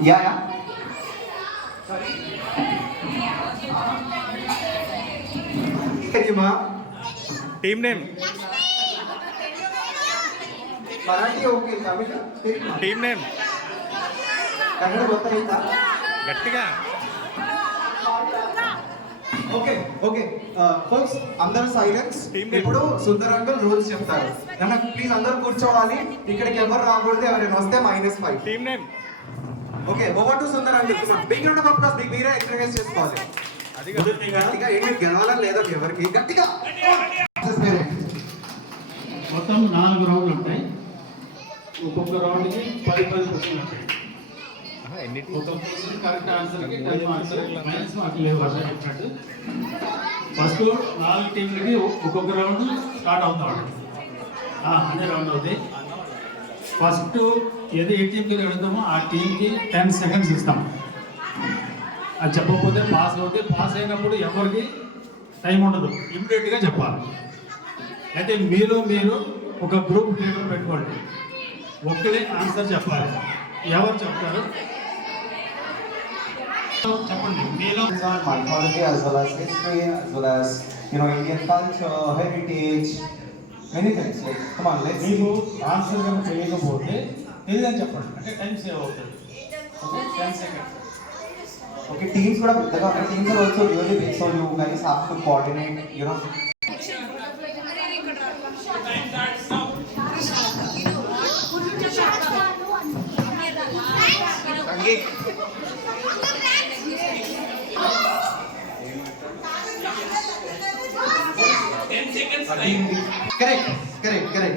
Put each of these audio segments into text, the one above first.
Yeah. Team name Marathi okay Tamil team name Kannada ಗೊತ್ತಾಯ್ತಾ గట్టిగా okay okay folks అందరూ సైలెన్స్ ఇప్పుడు సుందరంగల్ రూల్స్ చెప్తారు నన్న ప్లీజ్ అందరూ కూర్చోవాలి ఇక్కడికి ఎవరు రాకూడదు ఎవరైనా వస్తే -5 team name okay over to సుందరంగల్ big round of applause big మీరే ఎక్స్‌ప్రెస్ చేసుకోవాలి అది గట్టిగా ఏంటి గెలవాలని లేదా ఎవరికి గట్టిగా మొత్తం 4 రౌండ్లు ఉంటాయి ఒక్కొక్క రౌండ్కి 10 క్వశ్చన్లు ఉంటాయి ఒక్కొక్క క్వశ్చన్ కరెక్ట్ ఆన్సర్కి 10 మార్క్స్ మైనస్ మార్కులు లేవు అలా చెప్పినట్టు ఫస్ట్ 4 టీంలకి ఒక్కొక్క రౌండ్ స్టార్ట్ అవుతా ఉంటుంది అదే రౌండ్ అవుతాయి ఫస్ట్ ఏ టీంకి వెళ్తామో ఆ టీంకి 10 సెకండ్స్ ఇస్తాం అది చెప్పకపోతే పాస్ అవుతే పాస్ అయినప్పుడు ఎవరికి టైం ఉండదు ఇమ్మీడియట్గా చెప్పాలి అయితే మీరు ఒక గ్రూప్ లీడర్ పెట్టుకోండి ఒక్కరే ఆన్సర్ చెప్పాలి ఎవరు చెప్తారు చెప్పండి మీలో mythology as well as history as well as Indian culture heritage many things like come on let's మీకు ఆన్సర్ కనుక తెలియకపోతే తెలియదని చెప్పండి అంటే టైం సేవ్ అవుతుంది okay 10 seconds okay teams kuda pedaga teams are also really big so you guys have to coordinate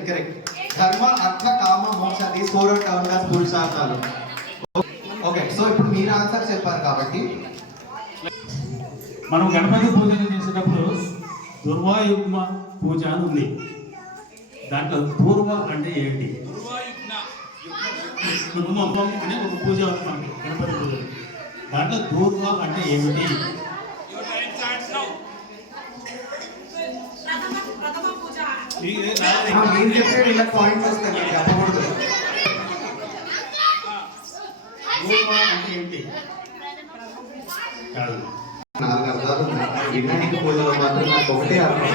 correct dharma artha kama moksha these 4 terms as purusharthalu okay so ఇప్పుడు మీరు answer చెప్పారు కాబట్టి మనం గణపతి పూజ చేసేటప్పుడు దుర్వాయుగ్మ పూజ అని ఉంది దాంట్లో పూర్వ అంటే ఏంటి దుర్వం అనే ఒక పూజ అవుతుంది గణపతి పూజ దాంట్లో దూర్వ అంటే ఏమిటి నేను చెప్పే ఇలా పాయింట్స్ వస్తాయి మీరు చెప్పకూడదు దూర్వ అంటే ఏంటి కాదు 4 అర్థాలు వినాయక పూజలో మాత్రం నాకు ఒకటే అర్థం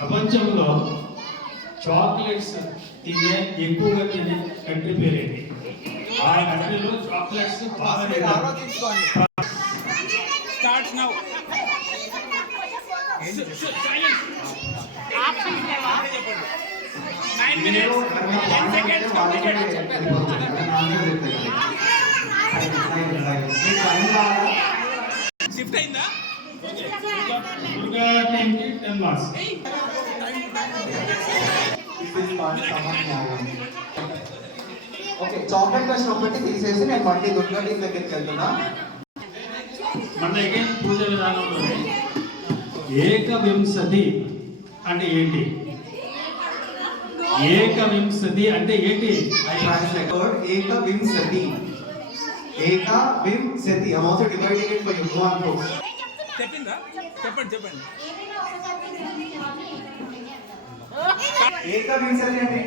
ప్రపంచంలో చాక్లెట్స్ తినే ఎక్కువగా తినే కంట్రీ పేరేంటి ఆ కంట్రీలో చాక్లెట్స్ బాగా స్టార్ట్స్ నౌ ఆప్షన్స్ లేవా 9 మినిట్స్ 10 సెకండ్స్ కంప్లీటెడ్ షిఫ్ట్ అయిందా దుర్గా టీంకి 10 మార్క్స్ ఓకే చాక్లెట్ క్వశ్చన్ ఒకటి తీసేసి నేను మళ్ళీ దుర్గా టీం దగ్గరికి వెళ్తున్నా మన దగ్గర పూజ విధానంలో ఏకవింశతి అంటే ఏంటి ఏకవింశతి అంటే ఏంటి ఏకవింశతి ఏకవింశతి I also dividing it by 1 చెప్పిందా చెప్పండి ఏకవింశతి అంటే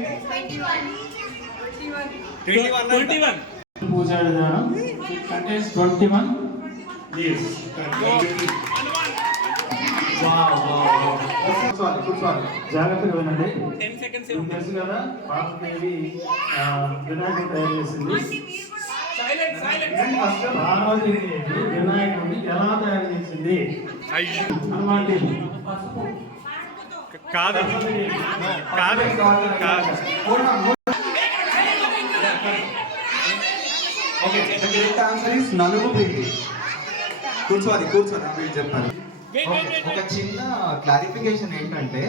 21 పూజా విధానం కంటైన్స్ 21 లీవ్స్ జాగ్రత్తగా వినండి 10 సెకండ్స్ తెలుసు కదా పార్వతీదేవి వినాయకుడు తయారు చేసింది పార్వతీదేవి వినాయకుడిని ఎలా తయారు చేసింది అన్నమాట కాదు okay the correct answer is నలుగు పిండి కూర్చోవాలి మీరు చెప్పండి ఒక చిన్న క్లారిఫికేషన్ ఏంటంటే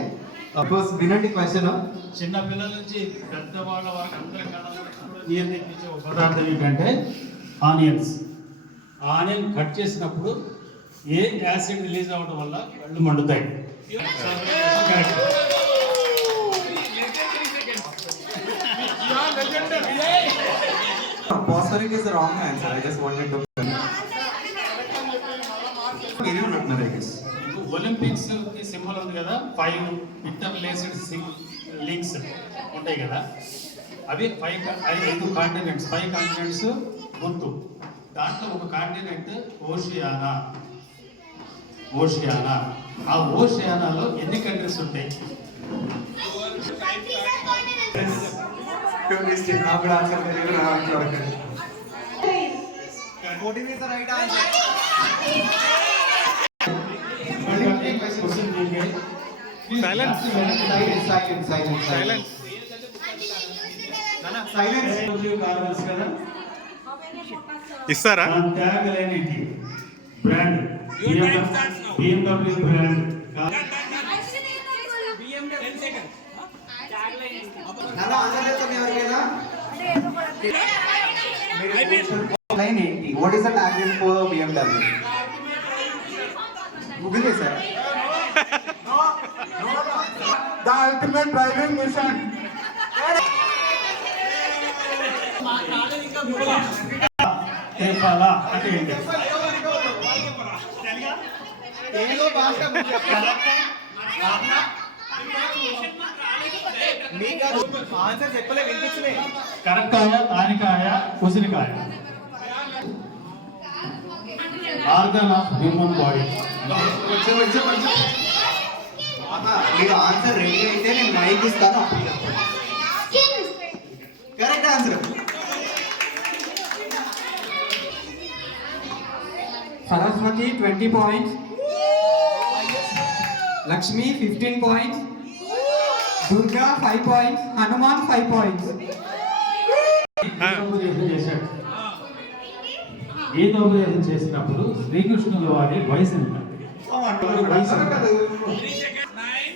సపోజ్ వినండి క్వశ్చన్ చిన్న పిల్లల నుంచి పెద్దవాళ్ళ వరకు అందరి నియంత్రించే ఒక పదార్థం ఏంటంటే ఆనియన్ కట్ చేసినప్పుడు ఏ యాసిడ్ రిలీజ్ అవ్వడం వల్ల కళ్ళు మండుతాయి correct Phosphoric is the wrong answer. I just wanted to. ఇది ఉన్నట్టున్నారు I guess. ఒలింపిక్స్ కి సింబల్ ఉంది కదా, 5 ఇంటర్లేస్డ్ లింక్స్ ఉంటాయి కదా, అవి 5 కాంటినెంట్స్, 5 కాంటినెంట్స్ గుర్తు. దాంట్లో ఒక కాంటినెంట్ ఓషియానా. ఆ ఓషియానాలో ఎన్ని కంట్రీస్ ఉంటాయి? నాకు కూడా ఆన్సర్ తెలియదు, నా ఆన్సర్ వరకు. 14 is the right answer. Silence. Silence. Carbons కదా, ఇస్తారా? ట్యాగ్ లైన్ ఏంటి? Brand Your time starts now. BMW brand. BM 10 seconds. నాన్న ఆన్సర్ చేస్తాను ఎవరికైనా? లైన్ ఏంటి? What is the tag line for BMW? Google చేశారా? The ultimate driving machine. తేపాలా అంటే ఏంటి? ఏదో భాష మీకు ఆన్సర్ చెప్పలే, వినిపించలే. కరక్కాయ, తానికాయ, ఉసిరికాయ. Organ of human body. మీరు ఆన్సర్ రెడీ అయితే నేను మైక్ ఇస్తాను. Correct answer. Saraswati 20 points, Lakshmi 15 points, Durga 5 points, Hanuman 5 points. గీతోపదేశం చేసినప్పుడు శ్రీకృష్ణుల వారి వయసు ఎంత? 3 seconds. 9.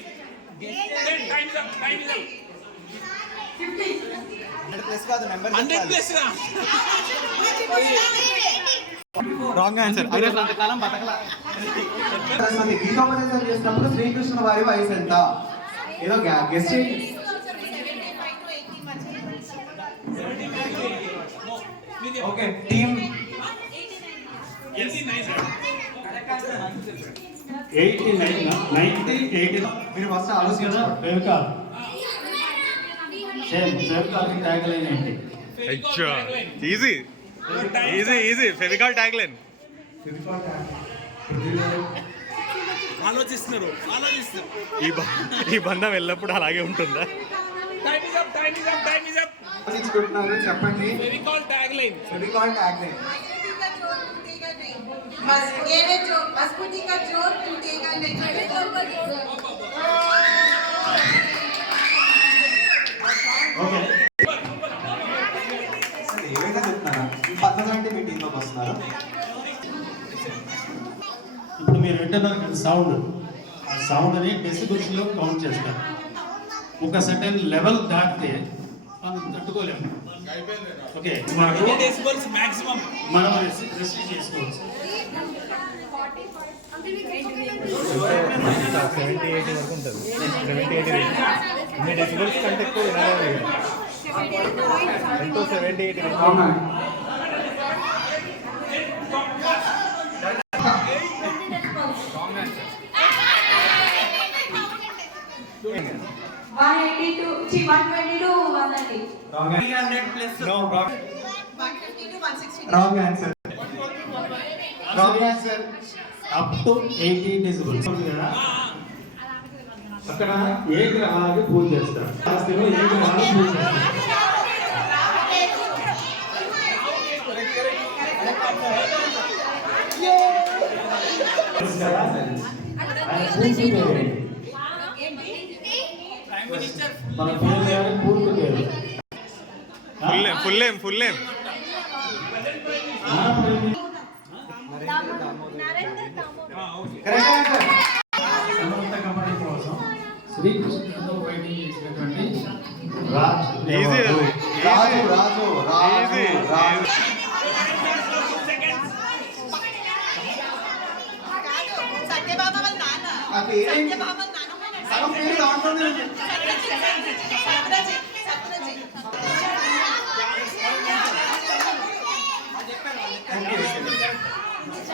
10. Time's up. Time is up. 100 plus రా. Wrong answer. గీతోపదేశం చేసినప్పుడు శ్రీకృష్ణ వారి వయసు ఎంత? ఏదో గెస్ట్ చేయండి. ఓకే టీమ్ 89 మీరు ఫస్ట్ ఆలోచించారు. ఫెవికాల్. సేమ్ ఫెవికాల్ కి ట్యాగ్ లైన్ ఏంటి? అచ్చా, ఈజీ ఫెవికాల్ ట్యాగ్ లైన్. ఆలోచిస్తారు. ఈ బంధం ఎల్లప్పుడు అలాగే ఉంటుందా? Time is up. ఆలోచించుకుంటున్నారు, చెప్పండి. Fevicol tagline. Fevicol tag line. मस्कुटी का जोर टूटेगा नहीं। ఓకే. ఏమైనా చెప్తున్నారా? పద్ధతి అంటే మీ టీంలోకి వస్తున్నారు. ఇప్పుడు మీరు వింటున్నారు కదా సౌండ్, ఆ సౌండ్ని డెసిబుల్స్లో కౌంట్ చేస్తారు. ఒక సర్టెన్ లెవెల్ దాటితే మనం తట్టుకోలేము. ఓకే, మాకు 20 decibels maximum. మనం రెస్ట్రిక్ట్ చేసుకోవచ్చు. 70-80 వరకు ఉంటుంది. 70-80 ఇన్ని డెసిబల్స్ కంటే ఎక్కువ వినాలి. ఎంతో 70-80 అవునా? Wrong answer. Wrong answer. Up to 80 decibels కదా, అక్కడ ఏ గ్రహాలు పూజ చేస్తారు? శాస్త్రంలో ఏ గ్రహాలు పూజ చేస్తారు? ఆయన పూర్తి పేరు ఏంటి? మన పేరు గారి పూర్తి పేరు. Full name. Correct answer. సమర్థ కబడ్డీ కోసం శ్రీకృష్ణుడితో ఫైటింగ్ చేసినటువంటి రాజ్. ఈజీ అది. రాజు రాజు రాజు రాజు. సత్యభామ వాళ్ళ నాన్న. ఆ పేరేంటి? సత్యభామ వాళ్ళ నాన్న. సగం పేరు దాంట్లోనే ఉంది. సత్యజిత్. ఓకే.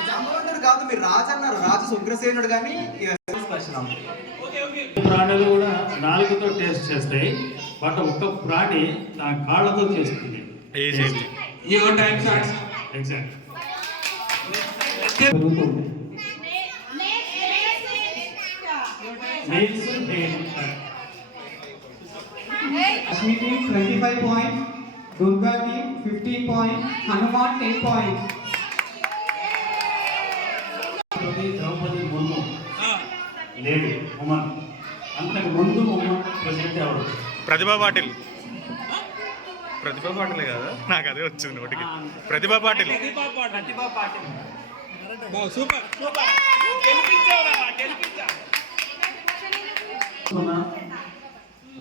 జాంబవంతుడు కాదు, మీరు రాజు అన్నారు. రాజు ఉగ్రసేనుడు కానీ క్వశ్చన్. ప్రాణులు కూడా నాలుగుతో టేస్ట్ చేస్తాయి, బట్ ఒక్క ప్రాణి తన కాళ్ళతో చేస్తుంది. Your time starts. ఎగ్జాక్ట్ పెరుగుతుంది. Ashmi team 25 points, Durga team 15 points, Hanuman 10 points. Draupadi Murmu lady woman, అంతకు ముందు ఉమన్ ప్రెసిడెంట్ ఎవరు? ప్రతిభా పాటిల్. ప్రతిభా పాటిల్ కదా, నాకు అదే వచ్చింది నోటికి. ప్రతిభా పాటిల్. సూపర్ సూపర్, గెలిపించావు గెలిపించా.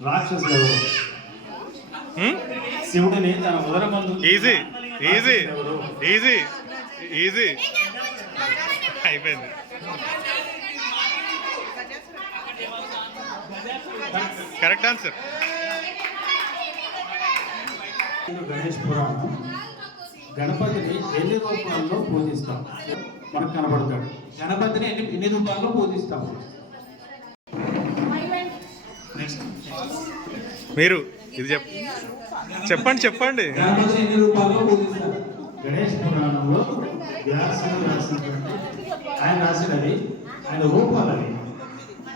రాక్షసులు ఎవరు? శివుడిని తన ఉదరమందు ఈజీ ఈజీ ఈజీ ఈజీ అయిపోయింది. Correct answer. గణేష్ పురాణం గణపతిని ఎన్ని రూపాల్లో పూజిస్తాం? మనకు కనబడతాడు. గణపతిని ఎన్ని రూపాల్లో పూజిస్తాం? నెక్స్ట్ మీరు ఇది చెప్పండి చెప్పండి. గణపతిని ఎన్ని రూపాల్లో పూజిస్తారు? గణేష్ పురాణంలో వ్యాసుడు రాసినటువంటి ఆయన రాసినది, ఆయన రూపాలు అవి.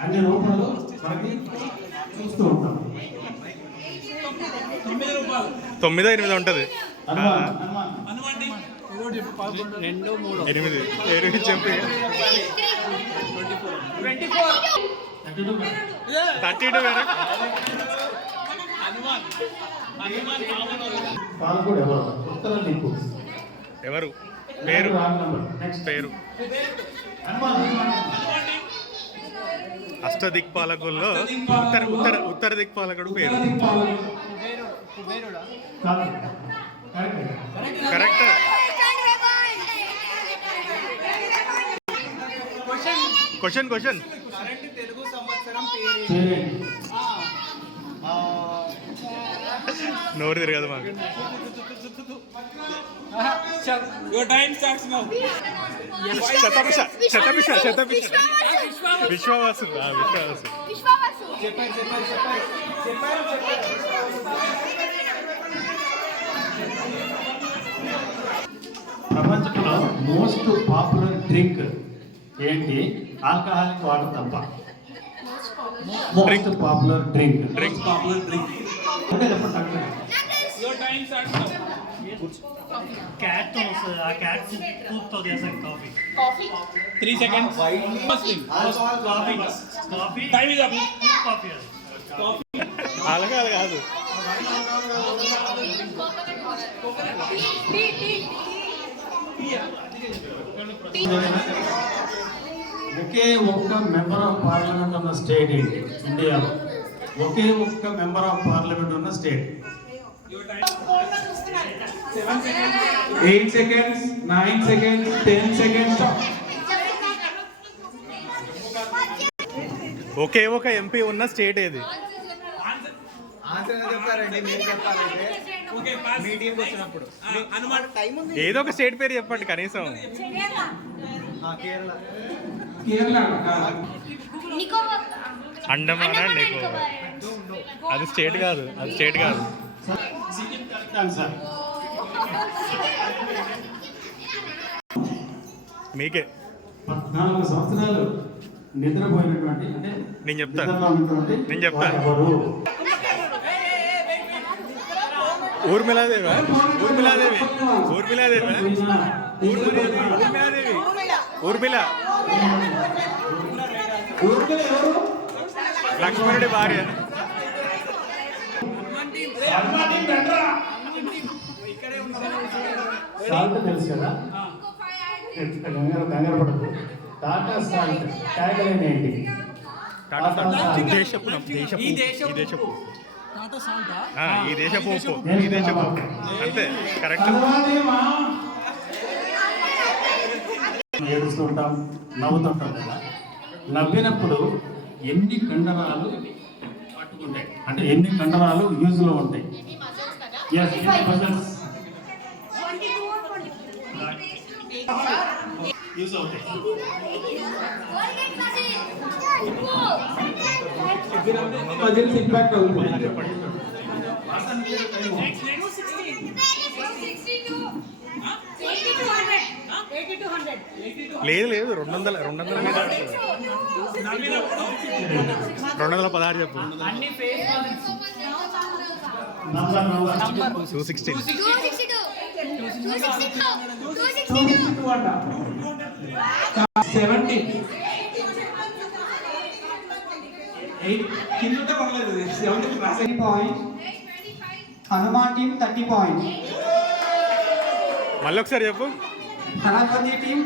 అన్ని రూపాలు మనకి చూస్తూ ఉంటాం. 9 8 ఉంటుంది. హనుమాన్ 8 చెప్పి 32 వేరే. పాల్గొడు ఎవరు? ఉత్తర దిక్కు ఎవరు? పేరు రాంగ్ నంబర్. నెక్స్ట్ పేరు హనుమాన్. అష్టదిక్పాలకుల్లో ఉత్తర దిక్పాలకుడు పేరు. కరెక్ట్. క్వశ్చన్ తెలుగు సంవత్సరం పేరు. నోరు తిరగదు మాకు. Your time starts now. Shatabhisha Vishvavasu. ప్రపంచంలో మోస్ట్ పాపులర్ డ్రింక్ ఏంటి? ఆల్కహాలిక్ వాటర్ తప్ప. Most popular drink. అంటే చెప్పండి. Your time starts now. कैट तो आ कैट सूप तो दे सकता coffee 3 seconds. Muslim. Coffee coffee Time is up. Coffee అలాగే కాదు. ఒకే ఒక్క మెంబర్ ఆఫ్ పార్లమెంట్ ఉన్న స్టేట్ ఏంటి ఇండియాలో? ఒకే ఒక్క మెంబర్ ఆఫ్ పార్లమెంట్ ఉన్న స్టేట్. 8 seconds, 9 seconds, 10 seconds. ఒకే ఒక ఎంపీ ఉన్న స్టేట్ ఏది? ఆన్సర్ చెప్తారండి, మీరు చెప్పాలంటే Okay, pass. మీ టీంకి వచ్చినప్పుడు. హనుమాన్ టైం ఉంది. ఏదో ఒక స్టేట్ పేరు చెప్పండి కనీసం. కేరళ. అండమానా నికోబార్. అది స్టేట్ కాదు. Correct answer. మీకే 14 సంవత్సరాలు నిద్రపోయినటువంటి అంటే నేను చెప్తా. నిద్రలో ఉన్నటువంటి నేను చెప్తా. వారు ఎవరు? ఊర్మిళాదేవి. ఊర్మిళ లక్ష్మణుడి భార్య. సాల్ట్ తెలుసు కదా, కంగారు పడదు. టాటా సాల్ట్ ట్యాగ్ లైన్ ఏంటి? దేశపు ఉప్పు. అంతే కరెక్ట్. ఏడుస్తుంటాం, నవ్వుతుంటాం కదా. నవ్వినప్పుడు ఎన్ని కండరాలు పట్టుకుంటాయి అంటే ఎన్ని కండరాలు యూజ్ లో ఉంటాయి? Yes, 22 or 24. యూజ్ అవుతాయి. పజిల్స్ ఇంపాక్ట్ అవుతుంది. లేదు లేదు 200 మీద 216 చెప్పు. నంబర్ 216. 262 అంట. 70. 8 కింద ఉంటే పర్లేదు. 70 30 పాయింట్స్. Hanuman team 30 points. మళ్ళీ ఒకసారి చెప్పు. Saraswati team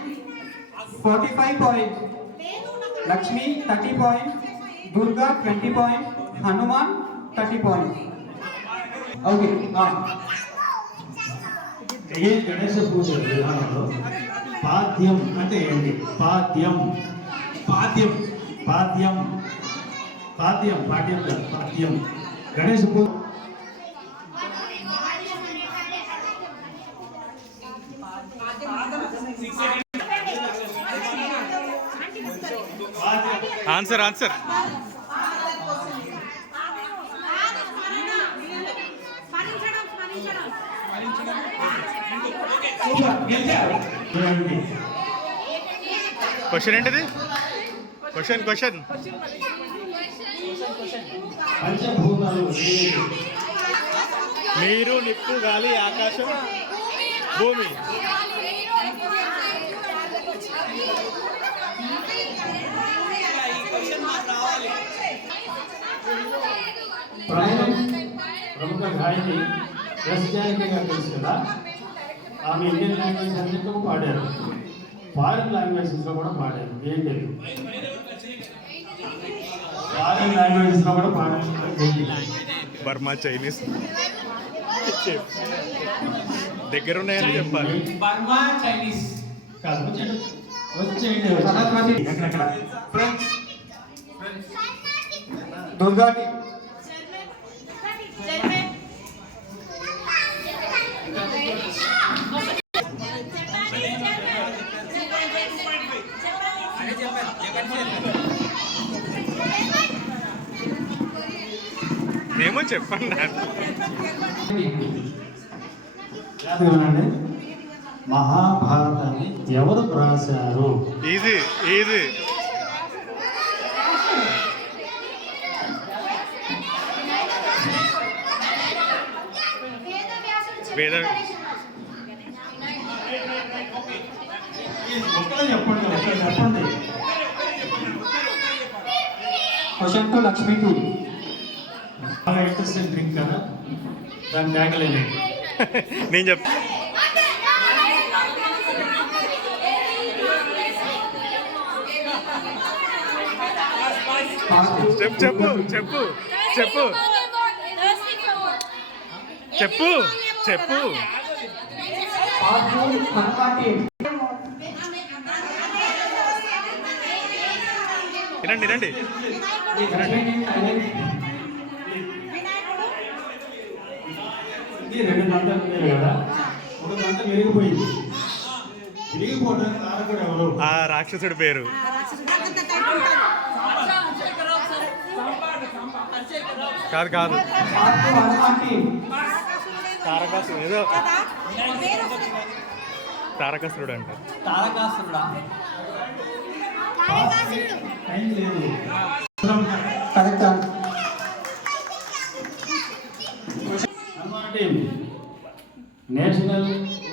45 points. Lakshmi 30 points. Durga 20 points. Hanuman 30 points. Okay ఏ గణేశ పూజ విధానంలో పాద్యం అంటే ఏంటి? పాద్యం పాద్యం పాద్యం పాద్యం పాడ్యం కాదు, పాద్యం. గణేశ పూజ ఆన్సర్ ఆన్సర్ చూడండి. క్వశ్చన్ ఏంటిది? క్వశ్చన్ పంచభూతాలు ఏంటి? నీరు, నిప్పు, గాలి, ఆకాశం, భూమి. ప్రముఖ గాయని ఎస్ జానకి గారు తెలుసు కదా, ఆమె ఇండియన్ లాంగ్వేజ్ అన్నింటిలో పాడారు, ఫారిన్ లాంగ్వేజెస్లో కూడా పాడారు. ఏంటి? ఫారిన్ లాంగ్వేజెస్లో కూడా పాడారు. బర్మా, చైనీస్ దగ్గర ఉన్నాయని చెప్పాలి. బర్మా చైనీస్ కాదు, వచ్చేయండి. ఎక్కడెక్కడ దుర్గా టీమ్ ఏమో చెప్పండి నాకు. జాగ్రత్త. మహాభారతాన్ని ఎవరు రాశారు? Easy easy. వేద చెప్పండి. Question to Lakshmi team. బాగా ఇంట్రెస్టింగ్ డ్రింక్ కదా, దాన్ని తాగలేదు. నేను చెప్తా. చెప్పు చెప్పు చెప్పు చెప్పు చెప్పు. హనుమాన్ టీమ్ వినండి వినండి. Lakshmi team silent. ఇది 2 గంటలు ఉండేది కదా, 1 గంట విరిగిపోయింది. విరిగిపోవడానికి కారకుడు ఎవరు? ఆ రాక్షసుడి పేరు కాదు కాదు, హనుమాన్ టీమ్ తారకాసురుడు. ఏదో తారకాసురుడు అంట. టైం లేదు. Correct. Hanuman team national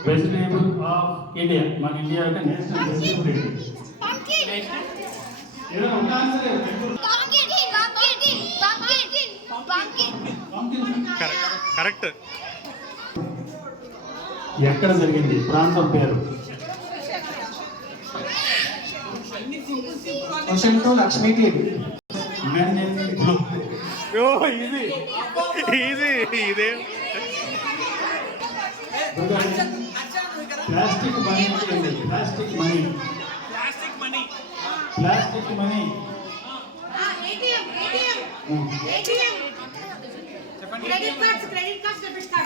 vegetable of India. మన ఇండియా యొక్క నేషనల్ వెజిటేబుల్ ఏంటి? ఏదో ఒక ఆన్సర్ ఏదో. కరెక్ట్. ఎక్కడ జరిగింది? ప్రాంతం పేరు. Question to Lakshmi team. Men in blue. Oh easy easy. ఇదే ప్లాస్టిక్ మనీ అంటే ఏంటి? Plastic money. Plastic money.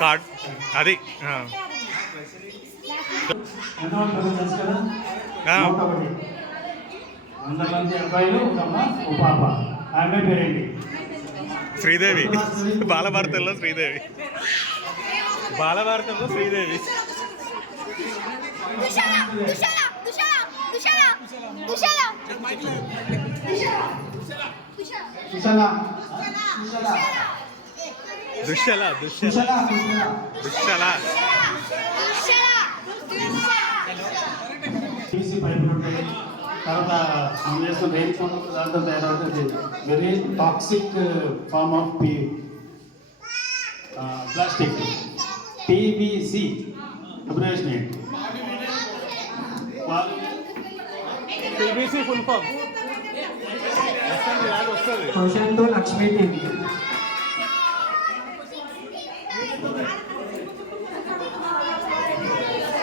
Card అది. ఎంత ఉంటుంది తెలుసు కదా? 101. 100 మంది అబ్బాయిలు ఒక అమ్మ ఒక పాప. ఆమె పేరేంటి? శ్రీదేవి. బాలభారతంలో శ్రీదేవి. బాలభారతంలో శ్రీదేవి. సుశల దుశ్శల దుశ్శల సుశల దుశ్శల. పీసీ పైపులు ఉంటాయి. తర్వాత మనం చేస్తున్న రెయిన్ ఫోన్ దాంట్లో తయారవుతుంది. Very toxic form of plastic. PVC abbreviation ఏంటి? టీబీసీ ఫుల్ ఫామ్ వస్తుంది. Question to Lakshmi team.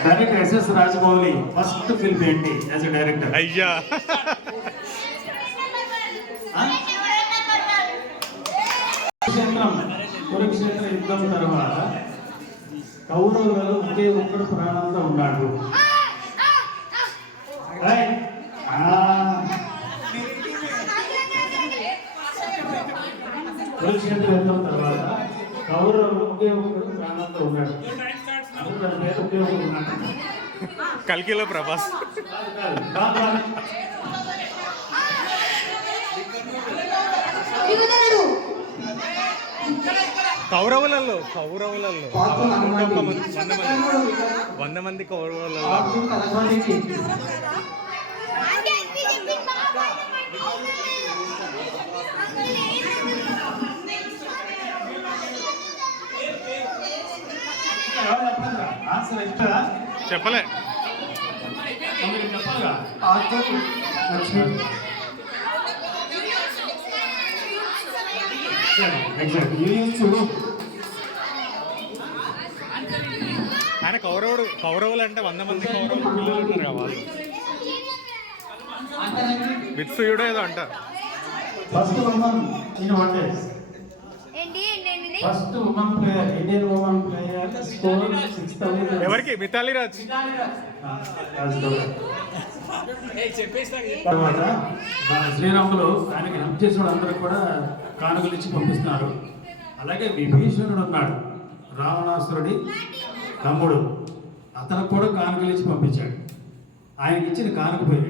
Director SS Rajamouli first film ఏంటి యాజ్ ఎ డైరెక్టర్? అయ్యా కురుక్షేత్ర యుద్ధం తర్వాత కౌరవులలో ఒకే ఒక్కడు ప్రాణంతో ఉన్నాడు. ఏయ్! కురుక్షేత్ర యుద్ధం తర్వాత కౌరవులు ఒకే ఒక్కడు ప్రాణంతో ఉన్నాడు. దాని పేరు ఒకే ఒక్కడు ఉన్నాడు. కల్కిలో ప్రభాస్. కౌరవులలో 100 మంది కౌరవులలో ఆన్సర్ ఇస్తారా? చెప్పలే. చెప్పాలిగా. లక్ష్మీ ఎగ్జాక్ట్ చూడు. ఆయన కౌరవులు అంటే 100 మంది కౌరవులు పిల్లలు ఉన్నారు కదా వాళ్ళు. విత్సుయుడో ఏదో అంట. First women in one days. First women player, Indian women player score 6000. ఎవరికి? మితాలి రాజ్. తర్వాత శ్రీరాములు ఆయనకి హెల్ప్ చేసిన అందరికి కూడా కానుకలు ఇచ్చి పంపిస్తున్నారు. అలాగే విభీషణుడు ఉన్నాడు, రావణాసురుడి తమ్ముడు. అతనికి కూడా కానుకలు ఇచ్చి పంపించాడు. ఆయనకి ఇచ్చిన కానుక పేరు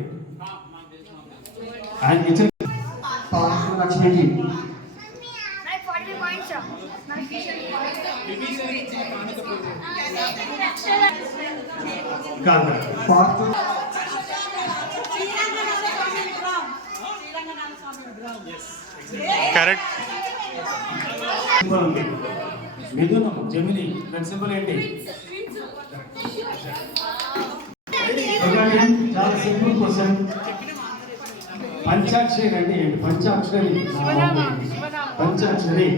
ఆయనకి ఇచ్చిన లక్ష్మీ టీమ్. కాదు. Fast correct. మిథునం జమిని దాని సింబల్ ఏంటి? చాలా సింపుల్ క్వశ్చన్. పంచాక్షరి అంటే ఏంటి? పంచాక్షరి పంచాక్షరి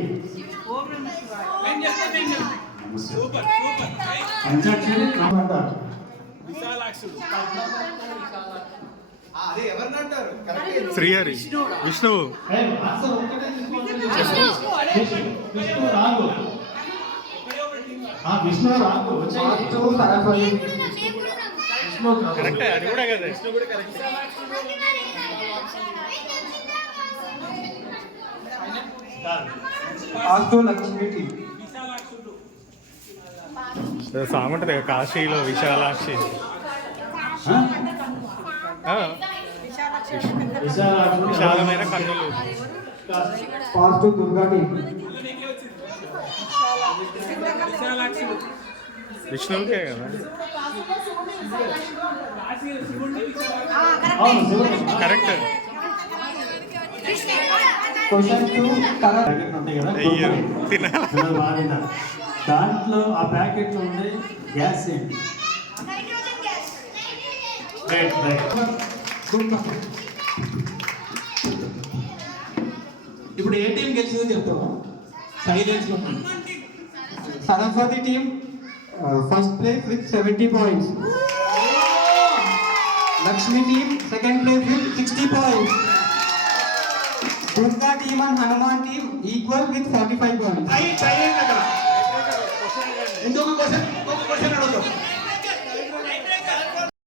పంచాక్షరి అంటారు. అదే ఎవరిని అంటారు? కరెక్ట్. శ్రీహరి. విష్ణువు. ఆన్సర్ ఒక్కటే విష్ణు రాగు. విష్ణు రాగు వచ్చాయి. విష్ణు కరెక్టే, అది కూడా కదా. Fast Lakshmi team. సాంగ్ ఉంటుంది కదా, కాశీలో విశాలాక్షి. విశాలమైన కన్నులు. Fast Durga team. విష్ణువుకే కదా. కరెక్ట్. క్వశ్చన్ టు ఉంటాయి కదా, అయ్యో తినాలి. బాగా దాంట్లో ఆ ప్యాకెట్ లో ఉండే గ్యాస్ ఏంటి? ఇప్పుడు ఏ టీం గెలిచిందో చెప్తాము. సైలెన్స్ లో Saraswati team first place with 70 points. Lakshmi team second place with 60 points. Durga team and Hanuman team equal with 45 points. ఇంకొక క్వశ్చన్ అడుగుతాం.